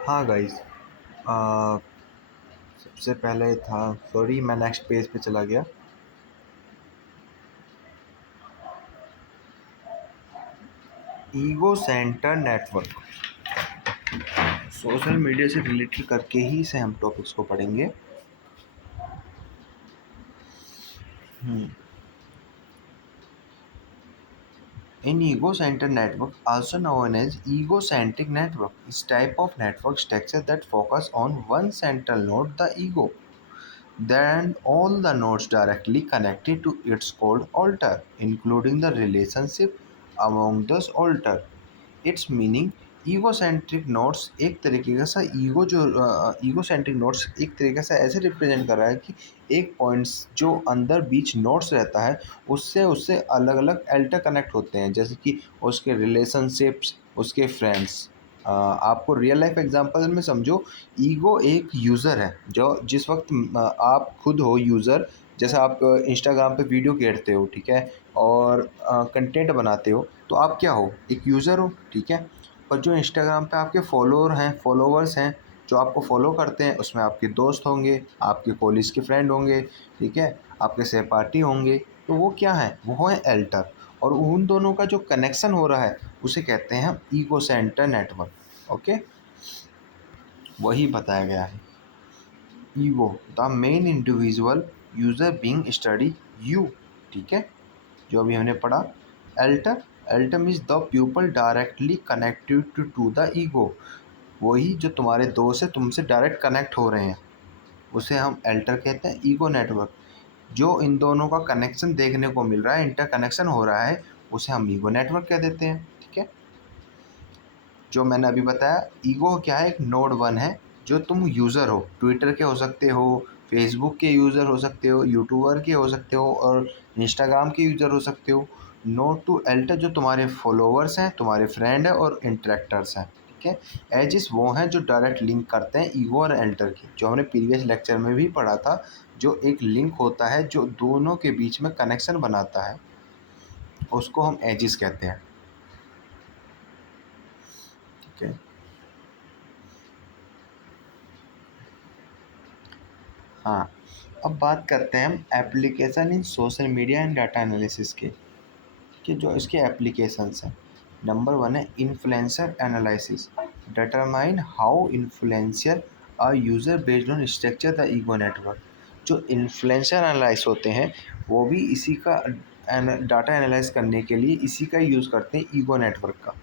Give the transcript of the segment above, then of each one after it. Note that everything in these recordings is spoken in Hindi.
हाँ गाइस। सबसे पहले था, सॉरी मैं नेक्स्ट पेज पे चला गया। Ego centre network, social media से रिलेटेड करके ही से हम टॉपिक्स को पढ़ेंगे। In ego-centered network, also known as egocentric network, is type of network structure that focus on one central node, the ego. Then all the nodes directly connected to its called alter, including the relationship among those alter. It's meaning, egocentric notes एक तरीके का ईगोसेंट्रिक नोट्स एक तरीके से ऐसे रिप्रेजेंट कर रहा है कि एक पॉइंट्स जो अंदर बीच नोट्स रहता है उससे उससे अलग अलग अल्टर कनेक्ट होते हैं, जैसे कि उसके रिलेशनशिप्स, उसके फ्रेंड्स। आपको रियल लाइफ एग्जांपल में समझो। ईगो एक यूज़र है, जो जिस वक्त आप खुद हो यूज़र, जैसे आप इंस्टाग्राम पे वीडियो घेरते हो, ठीक है, और कंटेंट बनाते हो, तो आप क्या हो? एक यूज़र हो, ठीक है। पर जो इंस्टाग्राम पे आपके फॉलोवर्स हैं, जो आपको फॉलो करते हैं, उसमें आपके दोस्त होंगे, आपके कॉलेज के फ्रेंड होंगे, ठीक है, आपके सहपाठी होंगे। तो वो क्या है? वो है एल्टर। और उन दोनों का जो कनेक्शन हो रहा है उसे कहते हैं हम ईगो सेंटर नेटवर्क। ओके, वही बताया गया है। Ego, the main individual user being study you, ठीक है, जो अभी हमने पढ़ा। Alter, alter means the people directly connected to the ego. वही जो तुम्हारे दोस्त है तुमसे डायरेक्ट कनेक्ट हो रहे हैं, उसे हम एल्टर कहते हैं। ईगो नेटवर्क, जो इन दोनों का कनेक्शन देखने को मिल रहा है, इंटर कनेक्शन हो रहा है, उसे हम ईगो नेटवर्क कह देते हैं, ठीक है। जो मैंने अभी बताया, ईगो क्या है? एक नोड वन है। जो तुम यूज़र हो, ट्विटर के हो सकते हो, फेसबुक के यूज़र हो सकते हो, यूट्यूबर के हो सकते हो, और इंस्टाग्राम के यूज़र हो सकते हो। नोड टू एल्टर जो तुम्हारे फॉलोवर्स हैं, तुम्हारे फ्रेंड हैं और इंटरेक्टर्स हैं, ठीक है। एजिस वो हैं जो डायरेक्ट लिंक करते हैं ईगो और एल्टर की, जो हमने प्रीवियस लेक्चर में भी पढ़ा था। जो एक लिंक होता है जो दोनों के बीच में कनेक्शन बनाता है, उसको हम एजिस कहते हैं, ठीक है। हाँ, अब बात करते हैं हम application in social media and data analysis के, कि जो इसके एप्लीकेशंस हैं। नंबर वन है influencer analysis, determine how influencer are user based on structure the ego network. जो इन्फ्लुएंसर एनालाइज होते हैं वो भी इसी का डाटा एनालाइज करने के लिए इसी का यूज़ करते हैं, ईगो नेटवर्क का।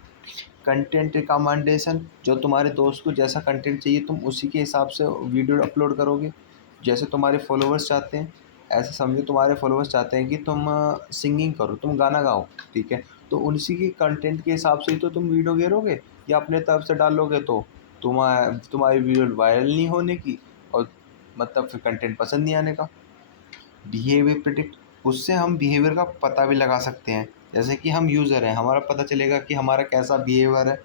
कंटेंट रिकमेंडेशन, जो तुम्हारे दोस्त को जैसा कंटेंट चाहिए तुम उसी के हिसाब से वीडियो अपलोड करोगे, जैसे तुम्हारे फॉलोअर्स चाहते हैं। ऐसे समझो, तुम्हारे फॉलोअर्स चाहते हैं कि तुम सिंगिंग करो, तुम गाना गाओ, ठीक है, तो उसी के कंटेंट के हिसाब से ही तो तुम वीडियो घेरोगे या अपने तरफ से डालोगे, तो तुम्हारी वीडियो वायरल नहीं होने की, और मतलब फिर कंटेंट पसंद नहीं आने का। बिहेवियर प्रिडिक्ट, उससे हम बिहेवियर का पता भी लगा सकते हैं। जैसे कि हम यूज़र हैं, हमारा पता चलेगा कि हमारा कैसा बिहेवियर है,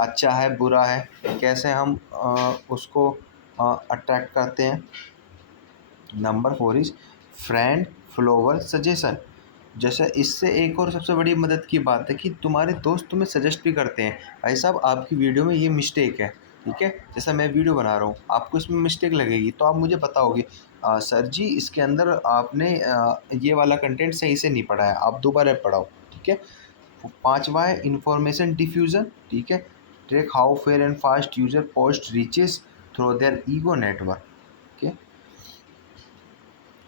अच्छा है बुरा है, कैसे हम उसको अट्रैक्ट करते हैं। Number four is friend follower suggestion. जैसे इससे एक और सबसे बड़ी मदद की बात है कि तुम्हारे दोस्त तुम्हें सजेस्ट भी करते हैं, भाई साहब आपकी वीडियो में ये मिस्टेक है, ठीक है। जैसा मैं वीडियो बना रहा हूँ, आपको इसमें मिस्टेक लगेगी तो आप मुझे बताओगे, सर जी इसके अंदर आपने ये वाला कंटेंट सही से नहीं पढ़ा है, आप दोबारा पढ़ाओ, ठीक है। पांचवा है इंफॉर्मेशन डिफ्यूजन, ठीक है। Track how fair and fast user post reaches through their ego network, ठीक है।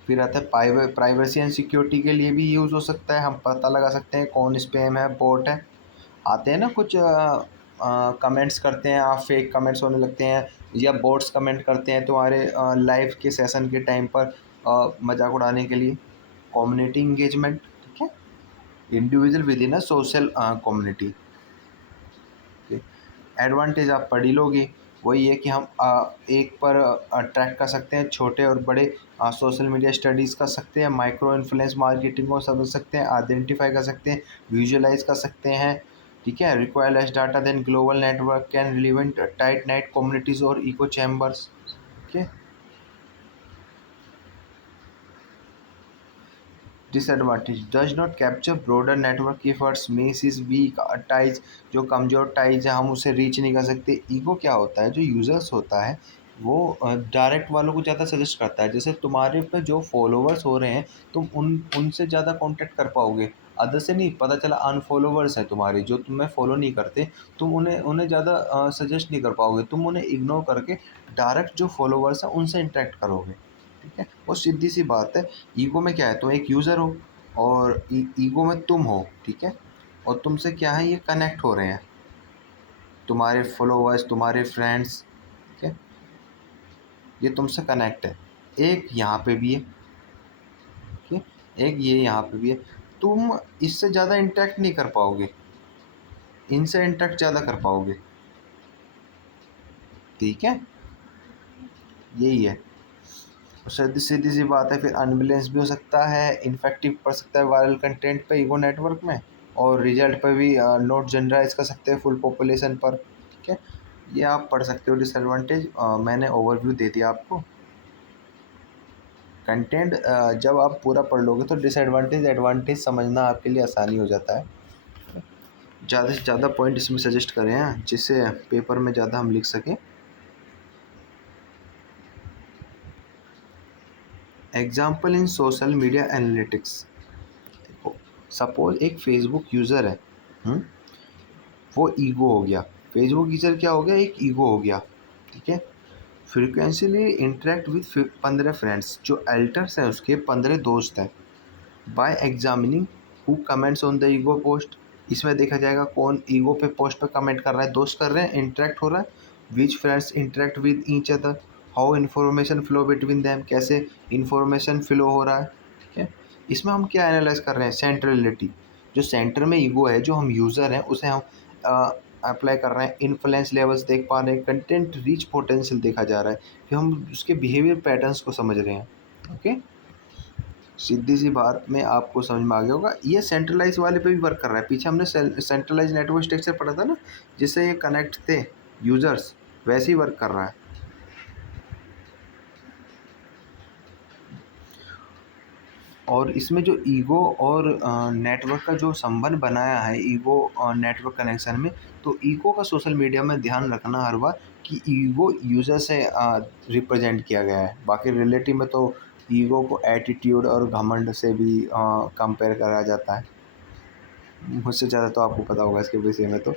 फिर आता है प्राइवेसी एंड सिक्योरिटी के लिए भी यूज़ हो सकता है, हम पता लगा सकते हैं कौन स्पैम है, बोट है। आते हैं ना कुछ कमेंट्स करते हैं, आप फेक कमेंट्स होने लगते हैं, या बोट्स कमेंट करते हैं तुम्हारे लाइव के सेशन के टाइम पर मजाक उड़ाने के लिए। कम्युनिटी इंगेजमेंट, ठीक है, individual with in a social community. Advantage आप पढ़ ही लोगे, वही है कि हम एक पर ट्रैक कर सकते हैं, छोटे और बड़े सोशल मीडिया स्टडीज़ कर सकते हैं, माइक्रो इन्फ्लुएंस मार्केटिंग को समझ सकते हैं, आइडेंटिफाई कर सकते हैं, विजुअलाइज कर सकते हैं, ठीक है। Require less data than global network can relevant tight knit communities और इको चैम्बर्स, ठीक है। Disadvantage does not capture broader network efforts, mess is weak ties, जो कमज़ोर टाइज है हम उसे रीच नहीं कर सकते। ईगो क्या होता है, जो यूज़र्स होता है वो डायरेक्ट वालों को ज़्यादा सजेस्ट करता है। जैसे तुम्हारे पे जो फॉलोवर्स हो रहे हैं तुम उनसे ज़्यादा कांटेक्ट कर पाओगे, अदर से नहीं। पता चला अनफॉलोवर्स हैं तुम्हारे जो तुम्हें फॉलो नहीं करते, तुम उन्हें उन्हें ज़्यादा सजेस्ट नहीं कर पाओगे, तुम उन्हें इग्नोर करके डायरेक्ट जो फॉलोवर्स हैं उनसे इंटरेक्ट करोगे। ठीक है, वो सीधी सी बात है। ईगो में क्या है, तुम एक यूज़र हो और ईगो में तुम हो। ठीक है, और तुमसे क्या है, ये कनेक्ट हो रहे हैं, तुम्हारे फॉलोवर्स, तुम्हारे फ्रेंड्स। ठीक है, ये तुमसे कनेक्ट है। एक यहाँ पे भी है, ठीक है, एक ये यहाँ पे भी है। तुम इससे ज़्यादा इंटरेक्ट नहीं कर पाओगे, इनसे इंटरेक्ट ज़्यादा कर पाओगे। ठीक है, यही है। और सीधी सीधी सी बात है, फिर अनबैलेंस भी हो सकता है, इन्फेक्टिव पड़ सकता है वायरल कंटेंट पे ईगो नेटवर्क में, और रिजल्ट पे भी नोट जनरलाइज कर सकते हैं फुल पॉपुलेशन पर। ठीक है, ये आप पढ़ सकते हो डिसएडवांटेज। मैंने ओवरव्यू दे दिया आपको। कंटेंट जब आप पूरा पढ़ लोगे तो डिसएडवांटेज एडवांटेज समझना आपके लिए आसानी हो जाता है। ज़्यादा से ज़्यादा पॉइंट इसमें सजेस्ट करें हैं जिससे पेपर में ज़्यादा हम लिख सकें। Example in social media analytics. देखो, सपोज एक फेसबुक यूज़र है, वो ईगो हो गया। फेसबुक यूज़र क्या हो गया, एक ईगो हो गया। ठीक है, फ्रिक्वेंसली इंटरेक्ट विथ 15 फ्रेंड्स, जो एल्टर्स हैं उसके 15 दोस्त हैं। Bye examining who comments on the ego post, इसमें देखा जाएगा कौन ईगो पे पोस्ट पे कमेंट कर रहा है। दोस्त कर रहे हैं, इंटरेक्ट हो रहा है। Which friends interact with each other, how information flow between them, कैसे इन्फॉर्मेशन फ्लो हो रहा है। ठीक है, इसमें हम क्या एनालाइज कर रहे हैं, सेंट्रलिटी। जो सेंटर में ईगो है, जो हम यूज़र हैं उसे हम अप्लाई कर रहे हैं। इन्फ्लुएंस लेवल्स देख पा रहे हैं, कंटेंट रीच पोटेंशियल देखा जा रहा है, फिर हम उसके बिहेवियर पैटर्न्स को समझ रहे हैं। ओके, सीधी सी बात में आपको समझ में आ गया होगा। ये सेंट्रलाइज वाले पे भी वर्क कर रहा है। पीछे हमने सेंट्रलाइज नेटवर्क स्ट्रक्चर पढ़ा था ना, जिससे ये कनेक्ट थे यूजर्स, वैसे ही वर्क कर रहा है। और इसमें जो ईगो और नेटवर्क का जो संबंध बनाया है, ईगो और नेटवर्क कनेक्शन में, तो ईगो का सोशल मीडिया में ध्यान रखना हर बार कि ईगो यूज़र से रिप्रेजेंट किया गया है। बाकी रिलेटिव में तो ईगो को एटीट्यूड और घमंड से भी कंपेयर करा जाता है। मुझसे ज़्यादा तो आपको पता होगा इसके विषय में तो।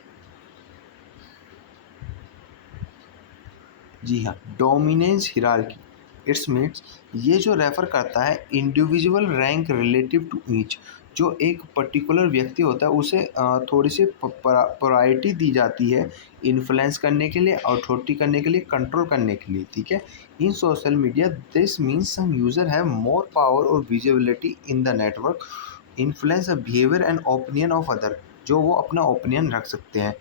जी हाँ, डोमिनेंस हिरार्की, इट्स मीन्स ये जो रेफ़र करता है individual rank relative to each, जो एक पर्टिकुलर व्यक्ति होता है उसे थोड़ी सी प्रायोरिटी दी जाती है इन्फ्लुएंस करने के लिए, अथॉरिटी करने के लिए, कंट्रोल करने के लिए। ठीक है, in social media this means some user have more power और visibility in the network, influence the behaviour and opinion of other, जो वो अपना ओपिनियन रख सकते हैं।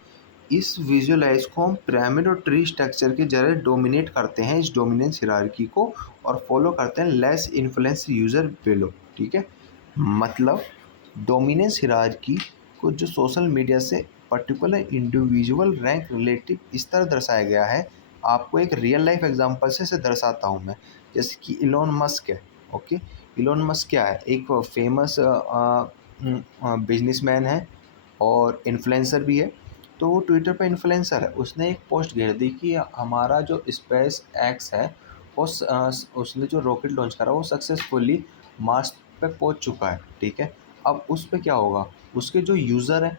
इस विजुअलाइज को हम पिरामिड और ट्री स्ट्रक्चर के जरिए डोमिनेट करते हैं, इस डोमिनेंस हिरार्की को, और फॉलो करते हैं लेस इन्फ्लुएंस यूज़र बिलो। ठीक है, मतलब डोमिनेंस हिरार्की को जो सोशल मीडिया से पर्टिकुलर इंडिविजुअल रैंक रिलेटिव इस तरह दर्शाया गया है। आपको एक रियल लाइफ एग्जांपल से इसे दर्शाता हूँ मैं। जैसे कि इलोन मस्क है। ओके, इलोन मस्क क्या है, एक फेमस बिजनेसमैन है और इन्फ्लुएंसर भी है। तो वो ट्विटर पे इन्फ्लुएंसर है, उसने एक पोस्ट घेर दी कि हमारा जो स्पेस एक्स है वो उसने जो रॉकेट लॉन्च करा वो सक्सेसफुली मार्स पे पहुंच चुका है। ठीक है, अब उस पे क्या होगा, उसके जो यूज़र हैं,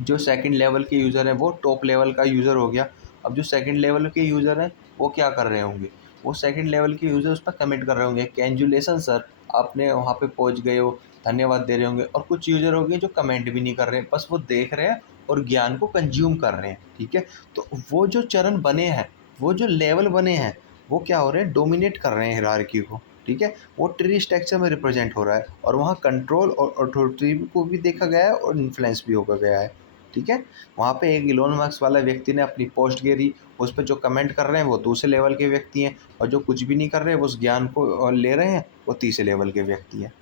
जो सेकंड लेवल के यूज़र हैं वो टॉप लेवल का यूज़र हो गया। अब जो सेकंड लेवल के यूज़र हैं वो क्या कर रहे होंगे, वो सेकंड लेवल के यूज़र उस पर कमेंट कर रहे होंगे, कैंजुलेसन सर आपने वहाँ पे पहुँच गए हो, धन्यवाद दे रहे होंगे। और कुछ यूज़र होंगे जो कमेंट भी नहीं कर रहे हैं, बस वो देख रहे हैं और ज्ञान को कंज्यूम कर रहे हैं। ठीक है, तो वो जो चरण बने हैं, वो जो लेवल बने हैं, वो क्या हो रहे हैं, डोमिनेट कर रहे हैं हिरार्की को। ठीक है, वो ट्री स्ट्रक्चर में रिप्रेजेंट हो रहा है, और वहाँ कंट्रोल और अथॉरिटी को भी देखा गया है और इन्फ्लुएंस भी होकर गया है। ठीक है, वहाँ पे एक इलोन मस्क वाला व्यक्ति ने अपनी पोस्ट गिरी, उस पर जो कमेंट कर रहे हैं वो दूसरे लेवल के व्यक्ति हैं, और जो कुछ भी नहीं कर रहे वो उस ज्ञान को ले रहे हैं, वो तीसरे लेवल के व्यक्ति हैं।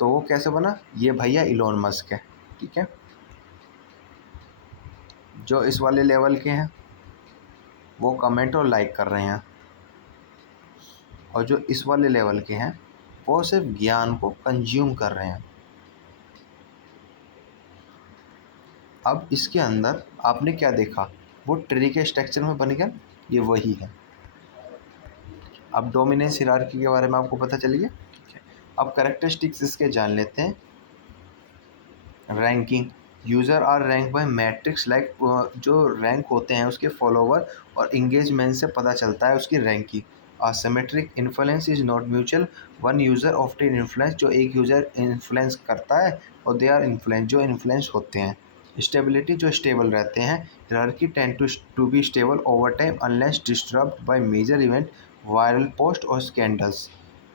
तो वो कैसे बना, ये भैया इलोन मस्क है। ठीक है, जो इस वाले लेवल के हैं वो कमेंट और लाइक कर रहे हैं, और जो इस वाले लेवल के हैं वो सिर्फ ज्ञान को कंज्यूम कर रहे हैं। अब इसके अंदर आपने क्या देखा, वो ट्री के स्ट्रक्चर में बन गया, ये वही है। अब डोमिनेंस हिरार्की के बारे में आपको पता चल गया। अब कैरेक्टरिस्टिक्स इसके जान लेते हैं। Ranking, user are rank by metrics like, जो रैंक होते हैं उसके फॉलोवर और इंगेजमेंट से पता चलता है उसकी ranking. Asymmetric influence is not mutual, one user often influence, जो एक यूज़र इन्फ्लुएंस करता है और दे आर इन्फ्लुएंस, जो इन्फ्लुएंस होते हैं। स्टेबिलिटी, जो स्टेबल रहते हैं। Hierarchy tend to be stable over time unless disturbed by major event, viral post और स्कैंडल्स।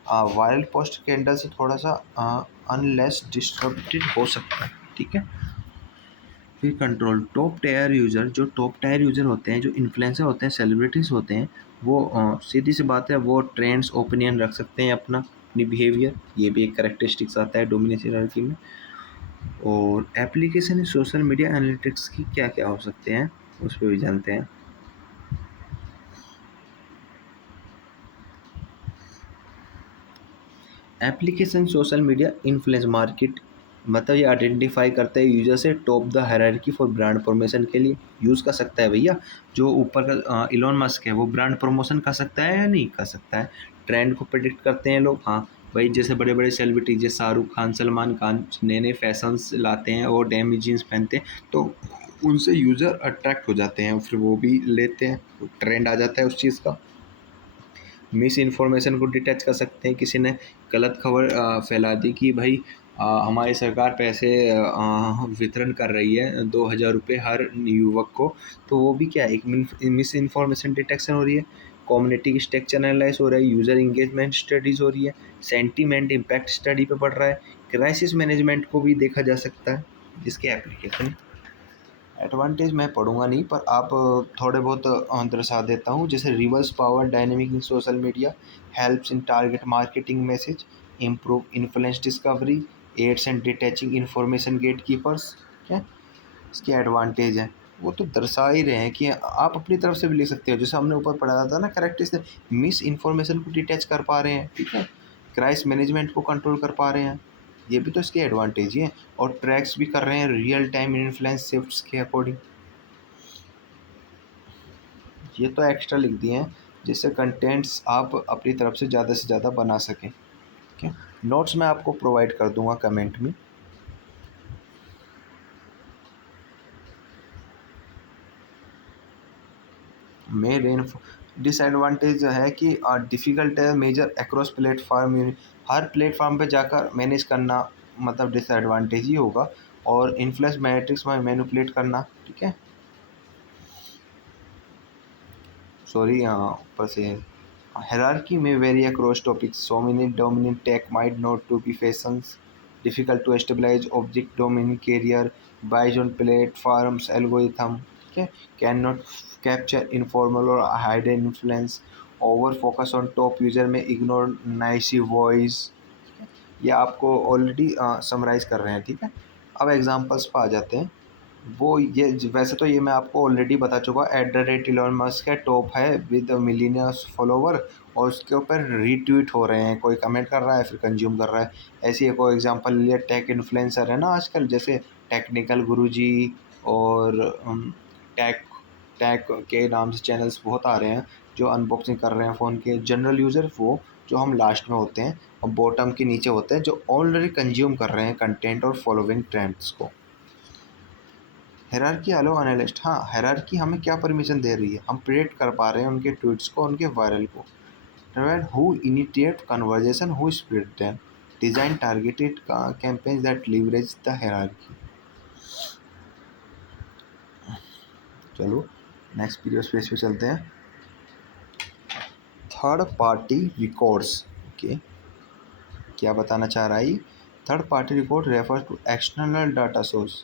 वायरल पोस्ट स्कैंडल से थोड़ा सा अनलेस डिस्टर्बेड हो सकता है, ठीक है। फिर कंट्रोल, टॉप टायर यूज़र, जो टॉप टायर यूज़र होते हैं, जो इन्फ्लुएंसर होते हैं, सेलिब्रिटीज़ होते हैं, वो सीधी सी बात है, वो ट्रेंड्स ओपिनियन रख सकते हैं अपनी बिहेवियर। ये भी एक करेक्टरिस्टिक्स आता है डोमिनेंस हियरार्की में। और एप्लीकेशन सोशल मीडिया एनालिटिक्स की क्या क्या हो सकते हैं उस पर भी जानते हैं। Application social media influence market, मतलब ये आइडेंटिफाई करता है यूजर से top the hierarchy for brand promotion के लिए यूज़ कर सकता है। भैया जो ऊपर का इलॉन मस्क है, वो ब्रांड प्रमोशन कर सकता है या नहीं कर सकता है। ट्रेंड को प्रेडिक्ट करते हैं लोग, हाँ भाई, जैसे बड़े बड़े सेलिब्रिटी जैसे शाहरुख खान, सलमान खान नए नए फैशंस लाते हैं और डैमी जीन्स पहनते हैं, तो उनसे यूज़र अट्रैक्ट हो जाते हैं, फिर वो भी लेते हैं, ट्रेंड आ जाता है उस चीज़ का। मिस इन्फॉर्मेशन को डिटेक्ट कर सकते हैं, किसी ने गलत खबर फैला दी कि भाई हमारी सरकार पैसे वितरण कर रही है 2,000 रुपये हर युवक को, तो वो भी क्या है, एक मिस इन्फॉर्मेशन डिटेक्शन हो रही है। कम्युनिटी की स्ट्रक्चर एनालाइज हो रहा है, यूज़र इंगेजमेंट स्टडीज़ हो रही है, सेंटीमेंट इम्पैक्ट स्टडी पे बढ़ रहा है, क्राइसिस मैनेजमेंट को भी देखा जा सकता है जिसके एप्लीकेशन। एडवांटेज मैं पढ़ूंगा नहीं, पर आप थोड़े बहुत दर्शा देता हूँ। जैसे reverse power dynamic in social media, helps in target marketing message, improve influence discovery, aids and detaching information gatekeepers. क्या इसके एडवांटेज हैं, वो तो दर्शा ही रहे हैं कि आप अपनी तरफ से भी लिख सकते हो। जैसे हमने ऊपर पढ़ा था ना, करेक्ट से मिस इन्फॉर्मेशन को डिटैच कर पा रहे हैं, ठीक है, क्राइस मैनेजमेंट को कंट्रोल कर पा रहे हैं, ये भी तो इसके एडवांटेज ही हैं। और ट्रैक्स भी कर रहे हैं रियल टाइम इन्फ्लुएंस शिफ्ट्स के अकॉर्डिंग। ये तो एक्स्ट्रा लिख दिए हैं जिससे कंटेंट्स आप अपनी तरफ से ज़्यादा बना सकें, ठीक है। नोट्स मैं आपको प्रोवाइड कर दूंगा कमेंट में। मेन डिसएडवांटेज है कि डिफ़िकल्ट है मेजर अक्रॉस प्लेटफार्म, हर प्लेटफार्म पे जाकर मैनेज करना, मतलब डिसएडवांटेज ही होगा। और इन्फ्लुएंस मैट्रिक्स में मैनिपुलेट करना, ठीक है, सॉरी ऊपर से hierarchy may vary across topics. So many dominant tech might not to be fashions, difficult to stabilize object dominant carrier, based on platforms algorithm, okay, cannot capture informal or hidden influence, over focus on top user में ignore nice voice। ये आपको ऑलरेडी समराइज कर रहे हैं, ठीक है। अब एग्जांपल्स पर आ जाते हैं। वो ये वैसे तो ये मैं आपको ऑलरेडी बता चुका, at the rate Elon Musk है, टॉप है विद मिलीनियर्स फॉलोवर, और उसके ऊपर रीट्वीट हो रहे हैं, कोई कमेंट कर रहा है फिर कंज्यूम कर रहा है। ऐसी एक और एग्जांपल लिया, टेक इन्फ्लुएंसर है ना आजकल, जैसे टेक्निकल गुरुजी और टेक टेक के नाम से चैनल्स बहुत आ रहे हैं जो अनबॉक्सिंग कर रहे हैं फ़ोन के। जनरल यूज़र वो जो हम लास्ट में होते हैं और बॉटम के नीचे होते हैं, जो ऑलरेडी कंज्यूम कर रहे हैं कंटेंट और फॉलोइंग ट्रेंड्स को। हायरार्की अलो एनालिस्ट, हाँ हायरार्की हमें क्या परमिशन दे रही है, हम प्रेडिक्ट कर पा रहे हैं उनके ट्वीट्स को, उनके वायरल को। Third, who initiate conversation, who spread them, design targeted campaigns that leverage the hierarchy. चलो नेक्स्ट पीरियड स्पेस पे चलते हैं। थर्ड पार्टी रिकॉर्ड्स, ओके, क्या बताना चाह रहा है। Third party record refer to external data source.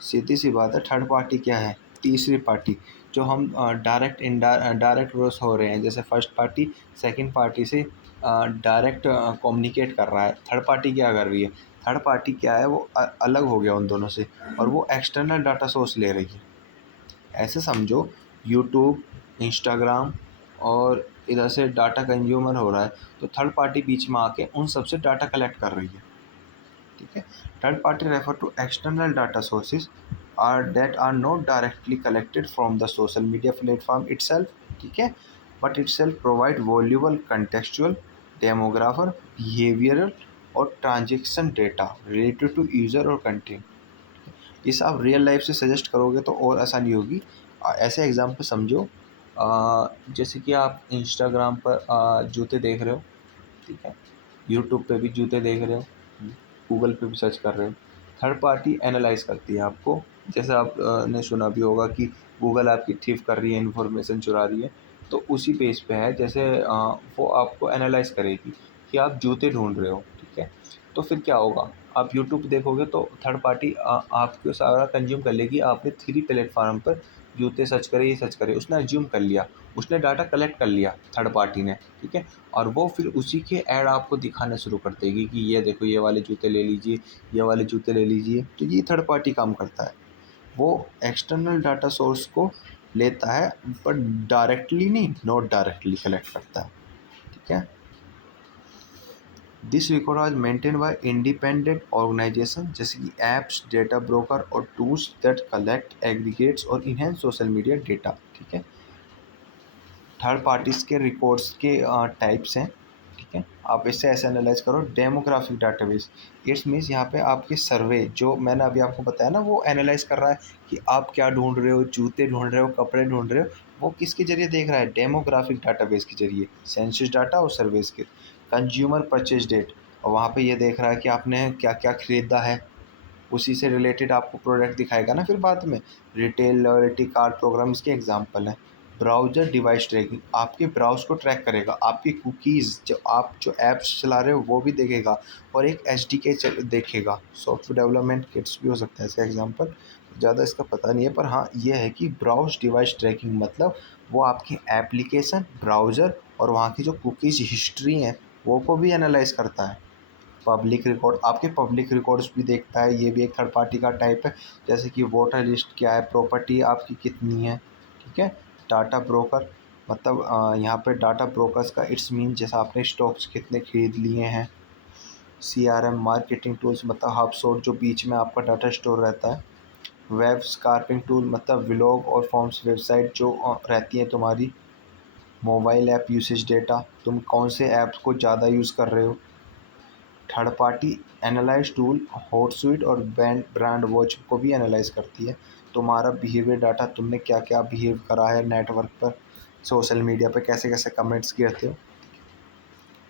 सीधी सी बात है, थर्ड पार्टी क्या है, तीसरी पार्टी, जो हम डायरेक्ट रोस हो रहे हैं, जैसे फर्स्ट पार्टी सेकंड पार्टी से डायरेक्ट कम्युनिकेट कर रहा है, थर्ड पार्टी क्या कर रही है, थर्ड पार्टी क्या है, वो अलग हो गया उन दोनों से, और वो एक्सटर्नल डाटा सोर्स ले रही है। ऐसे समझो यूट्यूब, इंस्टाग्राम और इधर से डाटा कंज्यूमर हो रहा है, तो थर्ड पार्टी बीच में आके उन सबसे डाटा कलेक्ट कर रही है। ठीक है। Third party refer to external data sources are that are not directly collected from the social media platform itself. ठीक है, but itself provide valuable contextual, demographer, behavioural और transaction data related to user और कंटेंट। इस आप रियल लाइफ से सजेस्ट करोगे तो और आसानी होगी। ऐसे एग्जाम्पल समझो, जैसे कि आप इंस्टाग्राम पर जूते देख रहे हो। ठीक है, यूट्यूब पे भी जूते देख रहे हो, गूगल पे भी सर्च कर रहे हो। थर्ड पार्टी एनालाइज करती है आपको। जैसे आप ने सुना भी होगा कि गूगल आपकी थीफ कर रही है, इन्फॉर्मेशन चुरा रही है। तो उसी पेज पे है, जैसे वो आपको एनालाइज करेगी कि आप जूते ढूंढ रहे हो। ठीक है, तो फिर क्या होगा, आप यूट्यूब देखोगे तो थर्ड पार्टी आपको सारा कंज्यूम कर लेगी। आपने 3 प्लेटफार्म पर जूते सर्च करे, ये सर्च करे, उसने अज्यूम कर लिया, उसने डाटा कलेक्ट कर लिया थर्ड पार्टी ने। ठीक है, और वो फिर उसी के ऐड आपको दिखाना शुरू कर देगी कि ये देखो, ये वाले जूते ले लीजिए, ये वाले जूते ले लीजिए। तो ये थर्ड पार्टी काम करता है। वो एक्सटर्नल डाटा सोर्स को लेता है, बट डायरेक्टली नहीं, नॉट डायरेक्टली कलेक्ट करता है। ठीक है, दिस रिकॉर्ड आज मेंटेन बाय इंडिपेंडेंट ऑर्गेनाइजेशन, जैसे कि एप्स, डेटा ब्रोकर और टूल्स दैट कलेक्ट, एग्रीगेट्स और इनहेंस सोशल मीडिया डेटा। ठीक है, थर्ड पार्टीज़ के रिकॉर्ड्स के टाइप्स हैं। ठीक है, आप इससे ऐसे एनालाइज करो। डेमोग्राफिक डाटाबेस, इट्स मीन्स यहाँ पे आपके सर्वे, जो मैंने अभी आपको बताया ना, वो एनालाइज कर रहा है कि आप क्या ढूंढ रहे हो, जूते ढूंढ रहे हो, कपड़े ढूंढ रहे हो। वो किसके जरिए देख रहा है, डेमोग्राफिक डाटाबेस के जरिए, सेंसस डाटा और सर्वेस के। कंज्यूमर परचेज डेट, और वहाँ पे ये देख रहा है कि आपने क्या क्या खरीदा है, उसी से रिलेटेड आपको प्रोडक्ट दिखाएगा ना फिर बाद में। रिटेल लॉयल्टी कार्ड प्रोग्राम इसके एग्जांपल हैं। ब्राउज़र डिवाइस ट्रैकिंग, आपके ब्राउज़ को ट्रैक करेगा, आपकी कुकीज़, जो आप जो ऐप्स चला रहे हो वो भी देखेगा, और एक एसडीके देखेगा। सॉफ्टवेयर डेवलपमेंट किट्स भी हो सकता है इसका एग्जांपल, ज़्यादा इसका पता नहीं है, पर हाँ ये है कि ब्राउज़ डिवाइस ट्रैकिंग मतलब वो आपकी एप्लीकेशन, ब्राउज़र और वहाँ की जो कुकीज़ हिस्ट्री हैं वो को भी एनालाइज करता है। पब्लिक रिकॉर्ड, आपके पब्लिक रिकॉर्ड्स भी देखता है, ये भी एक थर्ड पार्टी का टाइप है। जैसे कि वोटर लिस्ट क्या है, प्रॉपर्टी आपकी कितनी है। ठीक है, डाटा ब्रोकर, मतलब यहाँ पे डाटा ब्रोकर्स का इट्स मीन जैसा आपने स्टॉक्स कितने खरीद लिए हैं। सीआरएम, मार्केटिंग टूल्स, मतलब हब सोर्स, जो बीच में आपका डाटा स्टोर रहता है। वेब स्कारपिंग टूल, मतलब व्लॉग और फॉर्म्स वेबसाइट जो रहती हैं तुम्हारी। मोबाइल ऐप यूसेज डेटा, तुम कौन से ऐप्स को ज़्यादा यूज़ कर रहे हो। थर्ड पार्टी एनालाइज टूल हॉटसुइट और ब्रांड वॉच को भी एनालाइज करती है। तुम्हारा बिहेवियर डाटा, तुमने क्या क्या बिहेव करा है नेटवर्क पर, सोशल मीडिया पे कैसे कैसे कमेंट्स करते हो।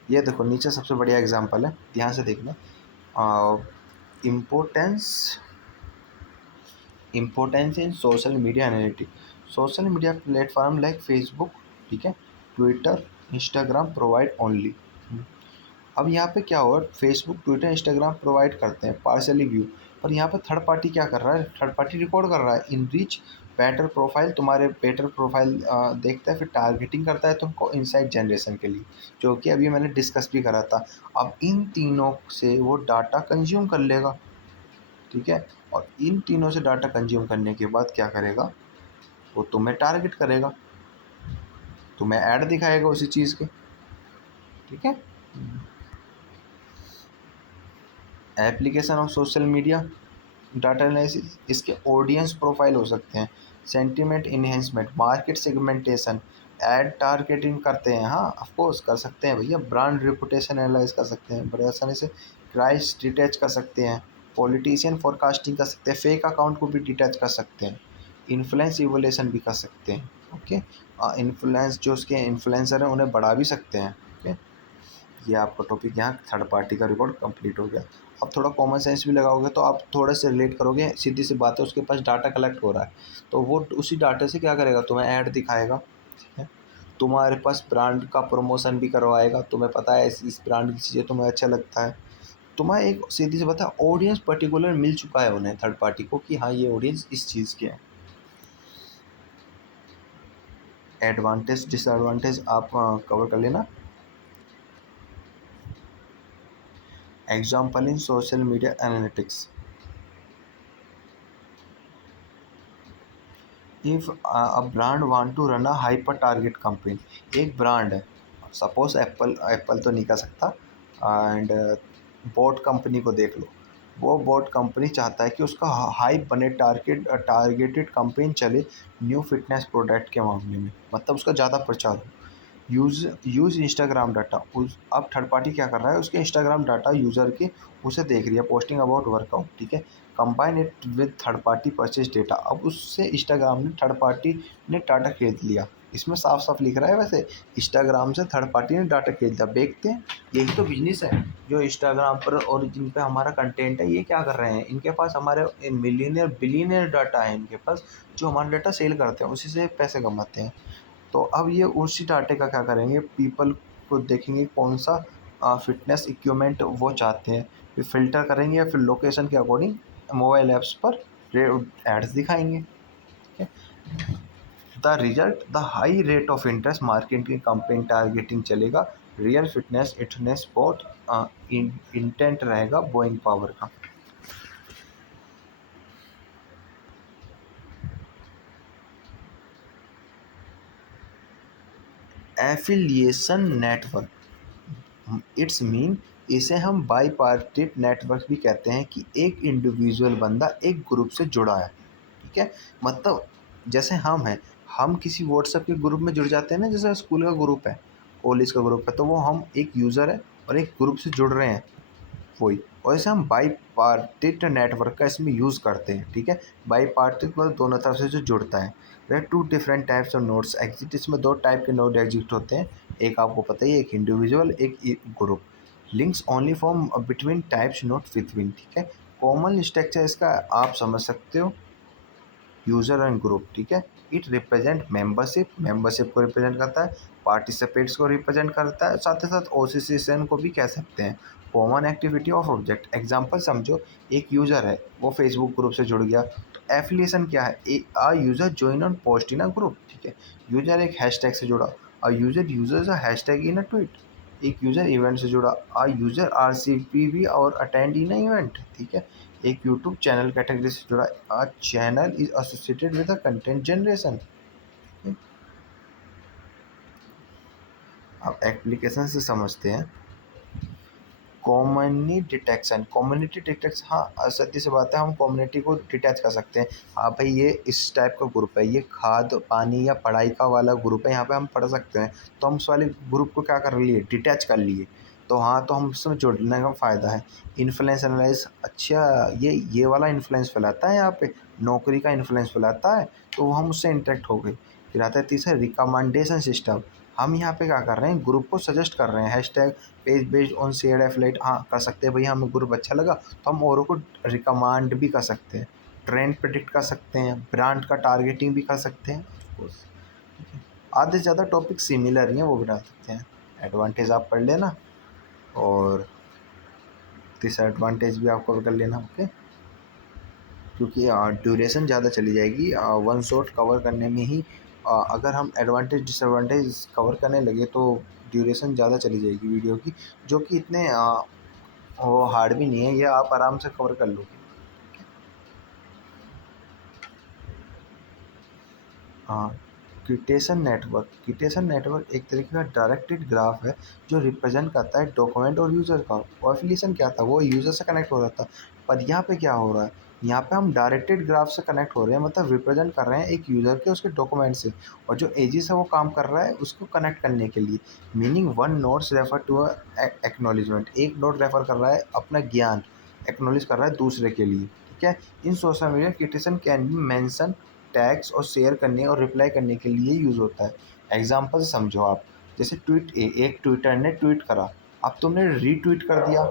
ये देखो नीचे सबसे बढ़िया एग्जांपल है, ध्यान से देखना। Importance importance in social media analytics, social media platform like Facebook, ठीक है, ट्विटर, इंस्टाग्राम प्रोवाइड ओनली। अब यहाँ पे क्या हुआ, फेसबुक, ट्विटर, इंस्टाग्राम प्रोवाइड करते हैं पार्सली व्यू, पर यहाँ पे थर्ड पार्टी क्या कर रहा है, थर्ड पार्टी रिकॉर्ड कर रहा है। इन रीच बेटर प्रोफाइल, तुम्हारे बेटर प्रोफाइल देखता है, फिर टारगेटिंग करता है तुमको इनसाइट जनरेशन के लिए, जो कि अभी मैंने डिस्कस भी करा था। अब इन तीनों से वो डाटा कंज्यूम कर लेगा। ठीक है, और इन तीनों से डाटा कंज्यूम करने के बाद क्या करेगा, वो तुम्हें टारगेट करेगा, तुम्हें ऐड दिखाएगा उसी चीज़ के। ठीक है, application of social media data analysis, इसके ऑडियंस प्रोफाइल हो सकते हैं, sentiment enhancement, market segmentation, ad targeting करते हैं, हाँ ऑफ कोर्स कर सकते हैं भैया। ब्रांड रेपुटेशन एनालाइज कर सकते हैं बड़े आसानी से, प्राइस डिटैच कर सकते हैं, पॉलिटिशियन फोरकास्टिंग कर सकते हैं, फेक अकाउंट को भी डिटैच कर सकते हैं, इन्फ्लुएंस इवोल्यूशन भी कर सकते हैं। ओके, इन्फ्लुएंस जो उसके इन्फ्लुएंसर हैं उन्हें बढ़ा भी सकते हैं। ओके, ये आपका टॉपिक यहाँ थर्ड पार्टी का रिकॉर्ड कंप्लीट हो गया। अब थोड़ा कॉमन सेंस भी लगाओगे तो आप थोड़े से रिलेट करोगे, सीधी सी बात है, उसके पास डाटा कलेक्ट हो रहा है, तो वो उसी डाटा से क्या करेगा, तुम्हें ऐड दिखाएगा। ठीक है, तुम्हारे पास ब्रांड का प्रमोशन भी करवाएगा, तुम्हें पता है इस ब्रांड की चीज़ें तुम्हें अच्छा लगता है। तुम्हें एक सीधी सी बात है, ऑडियंस पर्टिकुलर मिल चुका है उन्हें, थर्ड पार्टी को, कि हाँ ये ऑडियंस इस चीज़ के है। एडवांटेज डिसएडवांटेज आप कवर कर लेना। Example in social media analytics, if a brand want to run a hyper target campaign, एक ब्रांड है, सपोज एप्पल एप्पल तो नहीं कर सकता, एंड बोट कंपनी को देख लो। वो बोट कंपनी चाहता है कि उसका हाइप बने, टारगेटेड कंपेन चले न्यू फिटनेस प्रोडक्ट के मामले में, मतलब उसका ज़्यादा प्रचार हो। Use Instagram data. उस अब थर्ड पार्टी क्या कर रहा है, उसके इंस्टाग्राम डाटा यूज़र के उसे देख रही है, पोस्टिंग अबाउट वर्कआउट, ठीक है। Combine it with third party purchase data. अब उससे इंस्टाग्राम ने थर्ड पार्टी ने डाटा खरीद लिया। इसमें साफ साफ लिख रहा है वैसे, इंस्टाग्राम से थर्ड पार्टी ने डाटा खरीद लिया। देखते हैं, यही तो बिजनेस है जो इंस्टाग्राम पर और जिन पे हमारा कंटेंट है, ये क्या कर रहे हैं, इनके पास हमारे मिलियनियर बिलियनियर डाटा है इनके पास, जो हमारा डाटा सेल करते हैं, उसी से पैसे कमाते हैं। तो अब ये उसी डाटे का क्या करेंगे, पीपल को देखेंगे कौन सा फिटनेस इक्विपमेंट वो चाहते हैं, फिर फ़िल्टर करेंगे या फिर लोकेशन के अकॉर्डिंग मोबाइल ऐप्स पर एड्स दिखाएंगे, ठीक है। The result, the high rate of interest marketing campaign targeting चलेगा, रियल फिटनेस इटनेस स्पोर्ट इंटेंट रहेगा बोइंग पावर का। एफिलिएशन नेटवर्क, इट्स मीन, इसे हम बाईपार्टिट नेटवर्क भी कहते हैं कि एक इंडिविजुअल बंदा एक ग्रुप से जुड़ा है, ठीक है। मतलब जैसे हम हैं, हम किसी व्हाट्सएप के ग्रुप में जुड़ जाते हैं ना, जैसे स्कूल का ग्रुप है, कॉलेज का ग्रुप है, तो वो हम एक यूज़र है और एक ग्रुप से जुड़ रहे हैं, वही। और ऐसे हम बाईपार्टिट नेटवर्क का इसमें यूज़ करते हैं, ठीक है। बाईपार्टिट मतलब दोनों तरफ से जो जुड़ता है। वह two different types of nodes exit, इसमें दो टाइप के नोड एग्जिट होते हैं, एक आपको पता ही है, एक इंडिविजुअल, एक group. Links only form between types not within, ठीक है। कॉमन स्ट्रक्चर इसका आप समझ सकते हो, यूज़र एंड ग्रुप, ठीक है। इट रिप्रेजेंट मेंबरशिप, मेंबरशिप को रिप्रेजेंट करता है, पार्टिसिपेट्स को रिप्रेजेंट करता है, साथ ही साथ एसोसिएशन को भी कह सकते हैं। Common activity of object, example समझो, एक यूज़र है, वो फेसबुक ग्रुप से जुड़ गया, तो एफिलिएशन क्या है, a user join on post in a group, ठीक है। यूज़र एक हैशटैग से जुड़ा, a user users a hashtag in a tweet. एक यूज़र इवेंट से जुड़ा, आ यूज़र आरसीपीवी और अटेंड इन अ इवेंट, ठीक है। एक यूट्यूब चैनल कैटेगरी से जुड़ा, a channel is associated with a content generation. अब एप्लीकेशन से समझते हैं। कम्युनिटी डिटेक्शन, हाँ सत्य से बात है, हम कम्युनिटी को डिटैच कर सकते हैं। हाँ भाई, ये इस टाइप का ग्रुप है, ये खाद पानी या पढ़ाई का वाला ग्रुप है, यहाँ पे हम पढ़ सकते हैं, तो हम उस वाले ग्रुप को क्या कर लिए, डिटैच कर लिए। तो हाँ, तो हम उसमें जुड़ने का फ़ायदा है। इन्फ्लुएंस एनालाइज, अच्छा ये वाला इन्फ्लुएंस फैलाता है, यहाँ पे नौकरी का इन्फ्लुएंस फैलाता है, तो हम उससे इंटरेक्ट हो गए। फिर आता है तीसरा, रिकमेंडेशन सिस्टम। हम यहाँ पे क्या कर रहे हैं, ग्रुप को सजेस्ट कर रहे हैं, hashtag page based on shared affiliate, हाँ कर सकते हैं भैया, हमें ग्रुप अच्छा लगा तो हम औरों को रिकमेंड भी कर सकते हैं, ट्रेंड प्रेडिक्ट कर सकते हैं, ब्रांड का टारगेटिंग भी कर सकते हैं, ऑफकोर्स। आधे से ज़्यादा टॉपिक सिमिलर ही हैं, वो भी डाल सकते हैं। एडवांटेज आप पढ़ लेना और डिसएडवांटेज भी आप कवर कर लेना, ओके। क्योंकि ड्यूरेशन ज़्यादा चली जाएगी वन शॉट कवर करने में ही। अगर हम एडवांटेज डिसएडवांटेज कवर करने लगे तो ड्यूरेशन ज़्यादा चली जाएगी वीडियो की, जो कि इतने वो हार्ड भी नहीं है, ये आप आराम से कवर कर लोगे। हाँ, क्विटेशन नेटवर्क एक तरीके का डायरेक्टेड ग्राफ है जो रिप्रेजेंट करता है डॉक्यूमेंट और यूज़र का। और एफिलिएशन क्या था, वो यूज़र से कनेक्ट हो रहा था। पर यहाँ पे क्या हो रहा है, यहाँ पे हम डायरेक्टेड ग्राफ से कनेक्ट हो रहे हैं, मतलब रिप्रेजेंट कर रहे हैं एक यूज़र के उसके डॉक्यूमेंट से, और जो एजी से वो काम कर रहा है उसको कनेक्ट करने के लिए। Meaning one notes refer to acknowledgement, एक नोट रेफर कर रहा है अपना ज्ञान, एक्नॉलेज कर रहा है दूसरे के लिए, ठीक है। In social media quotation can be mention tags और शेयर करने और रिप्लाई करने के लिए यूज़ होता है। एग्जाम्पल समझो आप, जैसे एक ट्विटर ने ट्वीट करा, अब तुमने रीट्वीट कर दिया,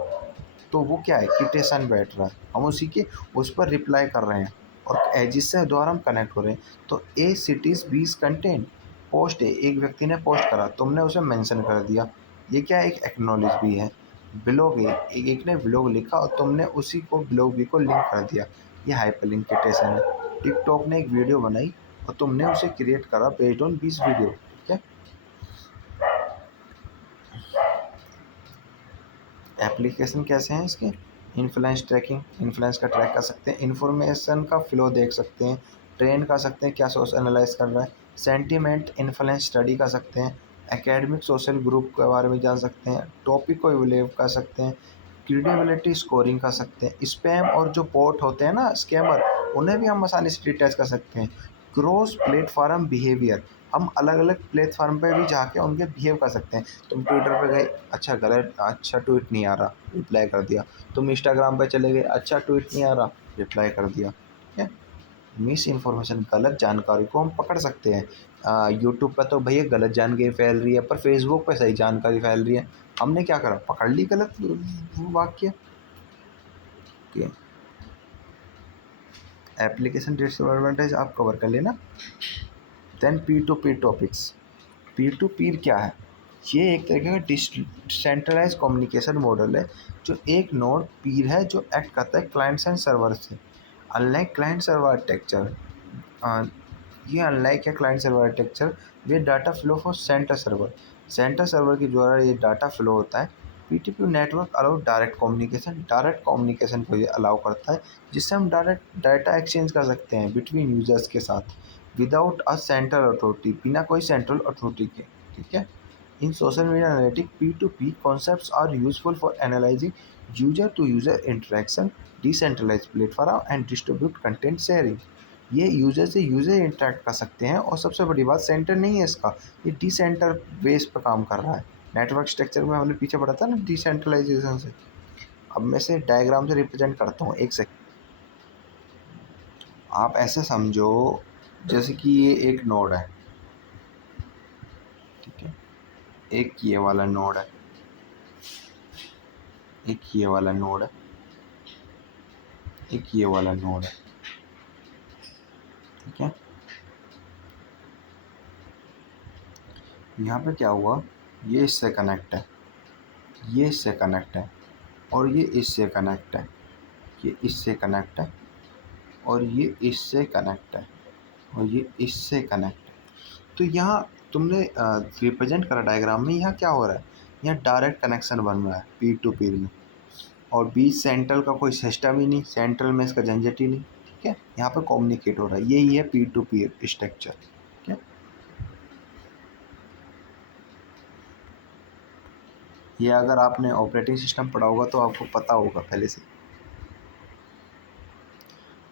तो वो क्या है, क्विटेशन बैठ रहा है, हम उसी के उस पर रिप्लाई कर रहे हैं और एजिस से द्वारा हम कनेक्ट हो रहे हैं। तो ए सिटीज़ बीस कंटेंट, पोस्ट है, एक व्यक्ति ने पोस्ट करा, तुमने उसे मेंशन कर दिया, ये क्या एक एक्नॉलेज भी है। ब्लॉग है, एक ने ब्लॉग लिखा और तुमने उसी को ब्लॉग भी को लिंक कर दिया, ये हाइपरलिंक क्विटेशन है। टिकटॉक ने एक वीडियो बनाई और तुमने उसे क्रिएट करा बेस्ड ऑन 20 वीडियो, ठीक है। एप्लीकेशन कैसे हैं इसके, इन्फ्लुएंस ट्रैकिंग, इन्फ्लुएंस का ट्रैक कर सकते हैं, इन्फॉर्मेशन का फ्लो देख सकते हैं, ट्रेंड कर सकते हैं क्या सोर्स एनालाइज कर रहा है, सेंटीमेंट इन्फ्लुएंस स्टडी कर सकते हैं, एकेडमिक सोशल ग्रुप के बारे में जान सकते हैं, टॉपिक को इवैल्यूएट कर सकते हैं, क्रेडिबिलिटी स्कोरिंग कर सकते हैं, स्पैम और जो बॉट होते हैं ना स्कैमर, उन्हें भी हम आसानी से डिटेक्ट कर सकते हैं। क्रॉस प्लेटफॉर्म बिहेवियर, हम अलग अलग प्लेटफॉर्म पे भी जाके उनके बिहेव कर सकते हैं। तुम ट्विटर पे गए, अच्छा गलत, अच्छा ट्वीट नहीं आ रहा, रिप्लाई कर दिया। तुम इंस्टाग्राम पे चले गए, अच्छा ट्वीट नहीं आ रहा, रिप्लाई कर दिया। ठीक है। मिस इन्फॉर्मेशन, गलत जानकारी को हम पकड़ सकते हैं। यूट्यूब पर तो भैया गलत जानकारी फैल रही है, पर फेसबुक पे सही जानकारी फैल रही है। हमने क्या करा, पकड़ ली गलत वाक्य के। एप्लीकेशन डिसएडवांटेज आप कवर कर लेना। Then P to P topics. Peer to peer क्या है? ये एक तरीके का डिसेंट्रलाइज कम्युनिकेशन मॉडल है, जो एक नोड पीर है जो एक्ट करता है क्लाइंट्स एंड सर्वर से। अनलाइक क्लाइंट सर्वर आर्किटेक्चर, ये अनलाइक है client server architecture, way data flow for centre server के द्वारा ये डाटा फ्लो होता है। PTP network allow direct communication को ये अलाउ करता है, जिससे हम डायरेक्ट डाटा एक्सचेंज कर सकते हैं बिटवीन यूजर्स के साथ, विदाउट अ सेंट्रल अथॉरिटी, बिना कोई सेंट्रल अथॉरिटी के। ठीक है। In social media analytic P to P concepts are useful for analysing user to user interaction, decentralise platform and distribute content sharing. ये यूज़र से यूज़र इंटरेक्ट कर सकते हैं, और सबसे बड़ी बात सेंटर नहीं है इसका, ये डिसेंटर बेस पर काम कर रहा है। नेटवर्क स्ट्रक्चर में हमने पीछे पढ़ा था ना डिसेंट्रलाइजेशन से। अब मैं इसे डायग्राम से रिप्रेजेंट करता हूँ, एक सेकंड। आप ऐसे समझो जैसे कि ये एक नोड है। ठीक है। एक ये वाला नोड है, एक ये वाला नोड है, एक ये वाला नोड है। ठीक है। यहाँ पे क्या हुआ, ये इससे कनेक्ट है, ये इससे कनेक्ट है, और ये इससे कनेक्ट है, ये इससे कनेक्ट है, और ये इससे कनेक्ट है, और ये इससे कनेक्ट है। तो यहाँ तुमने रिप्रेजेंट करा डायग्राम में, यहाँ क्या हो रहा है, यहाँ डायरेक्ट कनेक्शन बन रहा है पीर टू पीर में, और बीच सेंट्रल का कोई सिस्टम ही नहीं, सेंट्रल में इसका झंझट ही नहीं। ठीक है। यहाँ पे कम्युनिकेट हो रहा है, यही है पीर टू पीर स्ट्रक्चर। ठीक है। ये अगर आपने ऑपरेटिंग सिस्टम पढ़ा होगा तो आपको पता होगा पहले से।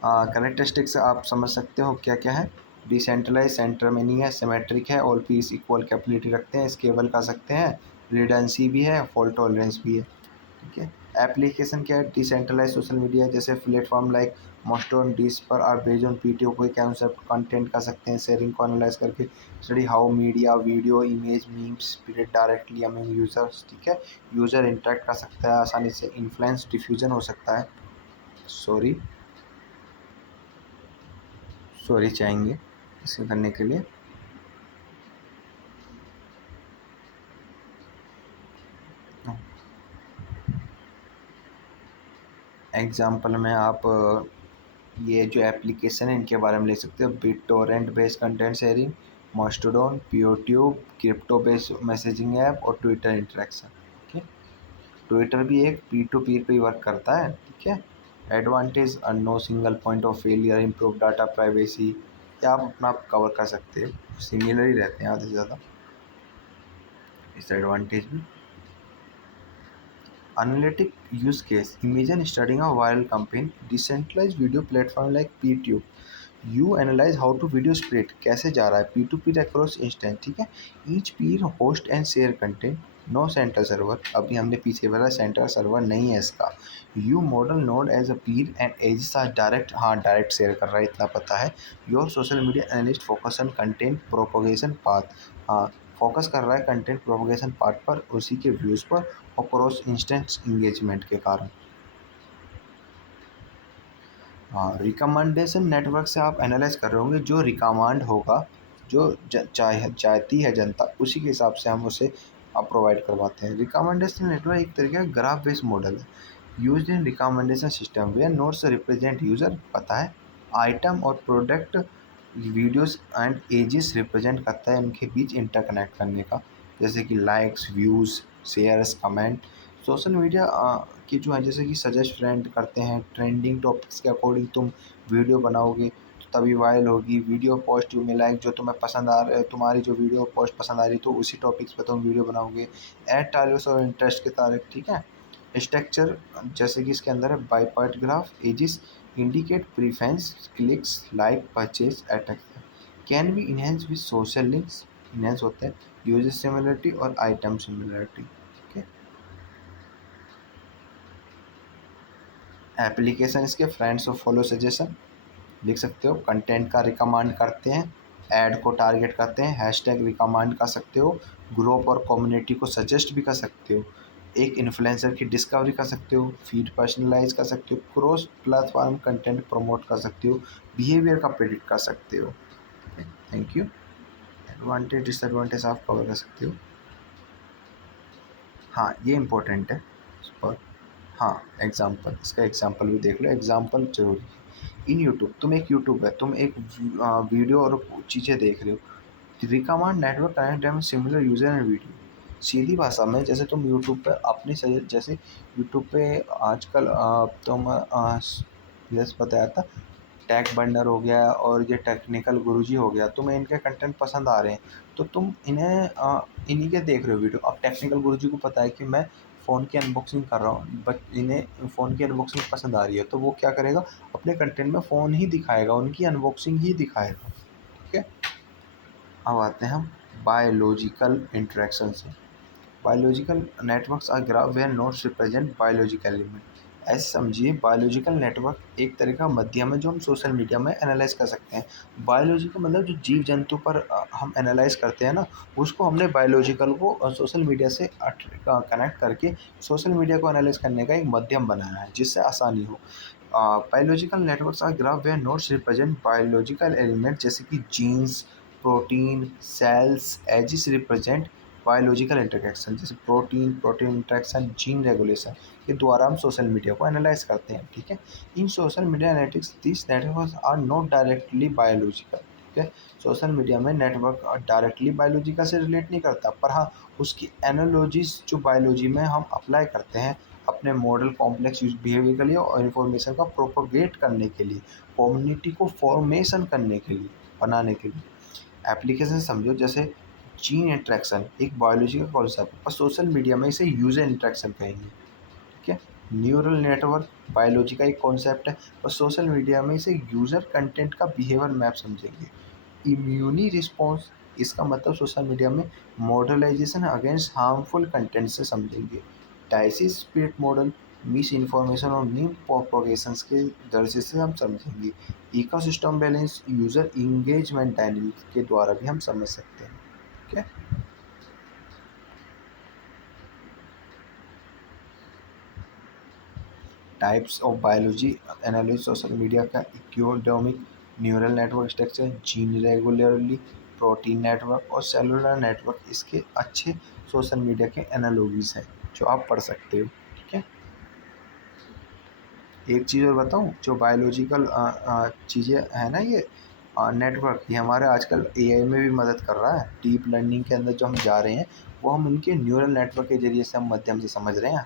कैरेक्टरिस्टिक्स आप समझ सकते हो क्या क्या है। डिसेंट्रलाइज, सेंटर में नहीं है, सिमेट्रिक है, ऑल पीस इक्वल कैपेबिलिटी रखते हैं, स्केबल कर सकते हैं, रिडंडेंसी भी है, फॉल्ट टॉलरेंस भी है। ठीक है। एप्लीकेशन क्या है, डिसेंट्रलाइज सोशल मीडिया, जैसे प्लेटफॉर्म लाइक मॉस्टोन डिस पर आर बेस्ड ऑन पीटीओ, कोई कॉन्सेप्ट कंटेंट कर सकते हैं शेयरिंग को एनालाइज करके, study how media, video, image, memes spread directly among users. ठीक है। यूजर इंटरेक्ट कर सकता है आसानी से, इन्फ्लुएंस डिफ्यूजन हो सकता है, सॉरी सॉरी चाहेंगे इसे करने के लिए। एग्जाम्पल में आप ये जो एप्लीकेशन है इनके बारे में ले सकते हो, BitTorrent based content sharing, Mastodon, PeerTube, crypto based messaging app, और ट्विटर इंटरेक्शन। ठीक है। ट्विटर भी एक पी टू पी पे वर्क करता है। ठीक है। Advantage, no single point of failure, improve data privacy, या आप अपना आप कवर कर सकते हो, सिमिलर ही रहते हैं आधे से ज़्यादा। डिसएडवांटेज भी, analytic use case, imagine studying a viral campaign, decentralized video platform like PTube, you analyze how to video spread, कैसे जा रहा है P to peer across instant. ठीक है। Each peer host and share content, no central server, अभी हमने पीछे बोला सेंट्रल सर्वर नहीं है इसका। You model node as a peer and edges are direct, हाँ डायरेक्ट शेयर कर रहा है इतना पता है। Your social media analyst focus on content propagation path, हाँ फोकस कर रहा है कंटेंट प्रोपोगेशन पार्ट पर, उसी के व्यूज़ पर, और क्रॉस इंस्टेंस इंगेजमेंट के कारण। हाँ, रिकमेंडेशन नेटवर्क से आप एनालाइज कर रहे होंगे, जो रिकमांड होगा, जो चाहती है जनता, उसी के हिसाब से हम उसे आप प्रोवाइड करवाते हैं। रिकमेंडेशन नेटवर्क एक तरीके का ग्राफ बेस्ड मॉडल है, use in recommendation system where notes represent user, पता है, आइटम और product, videos and edges represent करता है उनके बीच इंटरकनेक्ट करने का, जैसे कि likes, views, shares, comment. Social media की जो है जैसे कि सजेस्ट फ्रेंड करते हैं, ट्रेंडिंग टॉपिक्स के अकॉर्डिंग तुम वीडियो बनाओगे, तभी वायरल होगी। वीडियो पोस्ट में लाइक जो तुम्हें पसंद आ रहा है, तुम्हारी जो वीडियो पोस्ट पसंद आ रही है तो उसी टॉपिक्स पे तुम वीडियो बनाओगे। ऐड टारगेट्स और इंटरेस्ट के तारीख, ठीक है। स्ट्रक्चर जैसे कि इसके अंदर है bipartite graph, edges indicate preference, clicks, like, purchase, attack, can be enhance with social links, enhance होते हैं यूजर सिमिलरिटी और आइटम सिमिलरिटी। ओके, एप्लीकेशन इसके फ्रेंड्स और फॉलो सजेशन लिख सकते हो, कंटेंट का रिकमेंड करते हैं, ऐड को टारगेट करते हैं, हैशटैग रिकमेंड कर सकते हो, ग्रुप और कम्युनिटी को सजेस्ट भी कर सकते हो, एक इन्फ्लुएंसर की डिस्कवरी कर सकते हो, फीड पर्सनलाइज कर सकते हो, क्रॉस प्लेटफॉर्म कंटेंट प्रमोट कर सकते हो, बिहेवियर का प्रेडिक्ट कर सकते हो। Thank you. एडवांटेज डिसएडवांटेज आप कवर कर सकते हो। हाँ, ये इम्पोर्टेंट है। और हाँ, एग्जाम्पल, इसका एग्जाम्पल भी देख लो, एग्जाम्पल जरूरी है। इन यूट्यूब, तुम एक यूट्यूब है, तुम एक वीडियो और चीज़ें देख रहे हो, recommend network connect similar user and video. सीधी भाषा में जैसे तुम यूट्यूब पे अपनी जैसे यूट्यूब पे आजकल तुम जैसे बताया था टैग बंडर हो गया और ये टेक्निकल गुरुजी हो गया, तुम्हें इनके कंटेंट पसंद आ रहे हैं तो तुम इन्हीं के देख रहे हो वीडियो। अब टेक्निकल गुरुजी को पता है कि मैं फ़ोन की अनबॉक्सिंग कर रहा हूँ, बट इन्हें फ़ोन की अनबॉक्सिंग पसंद आ रही है, तो वो क्या करेगा, अपने कंटेंट में फ़ोन ही दिखाएगा, उनकी अनबॉक्सिंग ही दिखाएगा। ठीक है, अब आते हैं हम बायोलॉजिकल इंटरेक्शन से। Biological networks are graph where nodes represent biological element. ऐसे समझिए, बायोलॉजिकल नेटवर्क एक तरह का माध्यम है जो हम सोशल मीडिया में एनालाइज कर सकते हैं। बायोलॉजी का मतलब जो जीव जंतु पर हम एनालाइज करते हैं ना, उसको हमने बायोलॉजिकल को सोशल मीडिया से कनेक्ट करके सोशल मीडिया को एनालाइज करने का एक माध्यम बनाया है जिससे आसानी हो। Biological networks are graph where nodes represent biological element जैसे कि genes, protein, cells, edges represent biological interaction जैसे protein protein interaction, gene regulation के द्वारा हम सोशल मीडिया को एनालाइज करते हैं। ठीक है, in social media analytics this network are not directly biological. ठीक है, सोशल मीडिया में नेटवर्क डायरेक्टली बायोलॉजी का से रिलेट नहीं करता, पर हाँ उसकी एनालॉजीज जो बायोलॉजी में हम अप्लाई करते हैं अपने मॉडल कॉम्प्लेक्स बिहेवियर के लिए और इन्फॉर्मेशन का प्रोपोगेट करने के लिए, कम्युनिटी को फॉर्मेशन करने के लिए, बनाने के लिए। एप्लीकेशन समझो जैसे जीन इंट्रैक्शन एक बायोलॉजी का कॉन्सेप्ट है, पर सोशल मीडिया में इसे यूजर इंट्रैक्शन कहेंगे। ठीक है, न्यूरल नेटवर्क बायोलॉजी का एक कॉन्सेप्ट है, पर सोशल मीडिया में इसे यूजर कंटेंट का बिहेवियर मैप समझेंगे। इम्यूनी रिस्पॉन्स इसका मतलब सोशल मीडिया में मॉडलाइजेशन अगेंस्ट हार्मफुल कंटेंट से समझेंगे। Disease split model misinformation और मीम प्रोपोगेशन के दर्जे से हम समझेंगे। Ecosystem balance user engagement dynamics के द्वारा भी हम समझ सकते हैं। ठीक है, types of biology analysis social media का इक्वियोडोमिक neural network structure, gene regularly, protein network और सेलुलर नेटवर्क इसके अच्छे सोशल मीडिया के एनालॉजीज हैं जो आप पढ़ सकते हो। ठीक है, एक चीज़ और बताऊं, जो बायोलॉजिकल चीज़ें हैं ना, ये नेटवर्क ये हमारे आजकल एआई में भी मदद कर रहा है। डीप लर्निंग के अंदर जो हम जा रहे हैं वो हम उनके न्यूरल नेटवर्क के जरिए से हम माध्यम से समझ रहे हैं।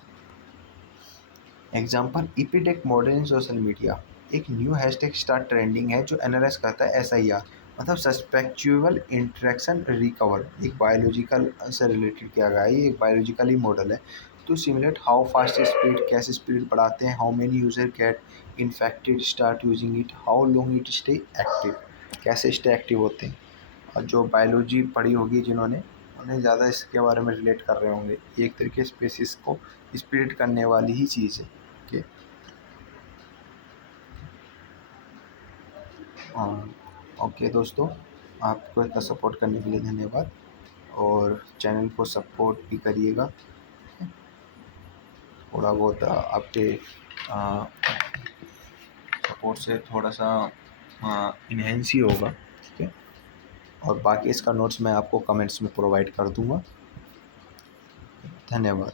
Example epidemic model in social media, एक न्यू हैशटैग स्टार्ट ट्रेंडिंग है जो एनालाइज करता है SIR मतलब सस्पेक्चुअल इंटरेक्शन रिकवर, एक बायोलॉजिकल से रिलेटेड किया गया है, ये एक बायोलॉजिकल ही मॉडल है। To simulate how fast speed, कैसे स्पीड बढ़ाते हैं, how many user get infected start using it, how long it stay active, कैसे स्टे एक्टिव होते हैं। और जो बायोलॉजी पढ़ी होगी जिन्होंने, उन्हें ज़्यादा इसके बारे में रिलेट कर रहे होंगे। ये एक तरीके स्पेसिस को स्प्लिट करने वाली ही चीज़ है। ओके, ओके दोस्तों, आपको इतना सपोर्ट करने के लिए धन्यवाद, और चैनल को सपोर्ट भी करिएगा। थोड़ा बहुत आपके सपोर्ट से थोड़ा सा इन्हेंस ही होगा। ठीक है, और बाकी इसका नोट्स मैं आपको कमेंट्स में प्रोवाइड कर दूंगा। धन्यवाद।